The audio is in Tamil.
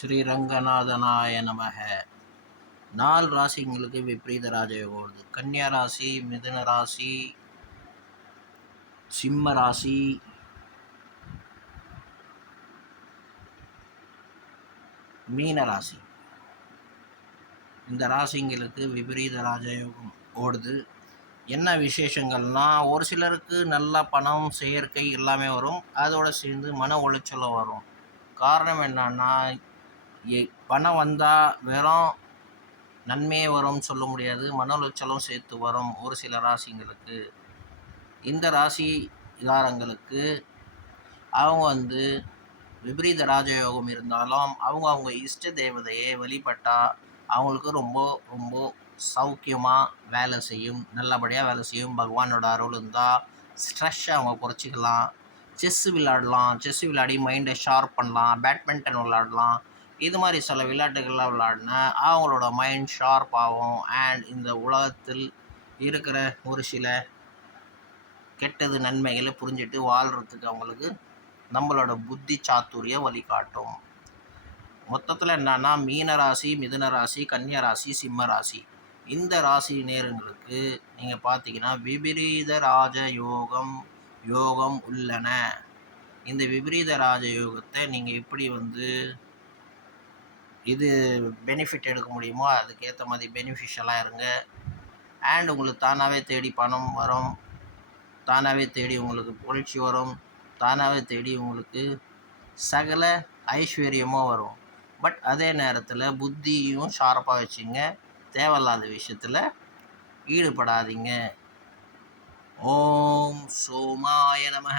ஸ்ரீரங்கநாதனாய நமக. 4 ராசிங்களுக்கு விபரீத ராஜயோகம் வருது. கன்னியா ராசி, மிதுன ராசி, சிம்ம ராசி, மீன ராசி. இந்த ராசிங்களுக்கு விபரீத ராஜயோகம் ஓடுது. என்ன விசேஷங்கள்னா, ஒரு சிலருக்கு நல்ல பணம் செயற்கை எல்லாமே வரும், அதோடு சேர்ந்து மன உளைச்சலும் வரும். காரணம் என்னன்னா, பணம் வந்தால் வெறும் நன்மையே வரும்னு சொல்ல முடியாது, மன உளைச்சலும் சேர்த்து வரும் ஒரு சில ராசிங்களுக்கு. இந்த ராசிகாரங்களுக்கு அவங்க விபரீத ராஜயோகம் இருந்தாலும் அவங்க இஷ்ட தேவதையை வழிபட்டால் அவங்களுக்கு ரொம்ப ரொம்ப சௌக்கியமாக வேலை செய்யும், நல்லபடியாக வேலை செய்யும். பகவானோட அருள் இருந்தால் ஸ்ட்ரெஸ்ஸை அவங்க குறைச்சிக்கலாம். செஸ்ஸு விளையாடலாம், செஸ் விளையாடி மைண்டை ஷார்ப் பண்ணலாம். பேட்மிண்டன் விளையாடலாம். இது மாதிரி சில விளையாட்டுகள்லாம் விளையாடினா அவங்களோட மைண்ட் ஷார்ப் ஆகும். அண்ட் இந்த உலகத்தில் இருக்கிற ஒரு சில கெட்டது நன்மைகளை புரிஞ்சுட்டு வாழ்கிறதுக்கு அவங்களுக்கு நம்மளோட புத்தி சாத்துரிய வழிகாட்டும். மொத்தத்தில் என்னன்னா, மீன ராசி, மிதுன ராசி, கன்னியா ராசி, சிம்ம ராசி, இந்த ராசி நேரங்களுக்கு நீங்கள் பார்த்தீங்கன்னா விபரீத ராஜ யோகம் உள்ளன. இந்த விபரீத ராஜ யோகத்தை நீங்கள் எப்படி இது பெனிஃபிட் எடுக்க முடியுமோ அதுக்கேற்ற மாதிரி பெனிஃபிஷியலாக இருங்க. அண்ட் உங்களுக்கு தானாகவே தேடி பணம் வரும், தானாகவே தேடி உங்களுக்கு புகழ்ச்சி வரும், தானாகவே தேடி உங்களுக்கு சகல ஐஸ்வர்யமும் வரும். பட் அதே நேரத்தில் புத்தியும் ஷார்ப்பாக வச்சுங்க, தேவையில்லாத விஷயத்தில் ஈடுபடாதீங்க. ஓம் சோமாய நமக.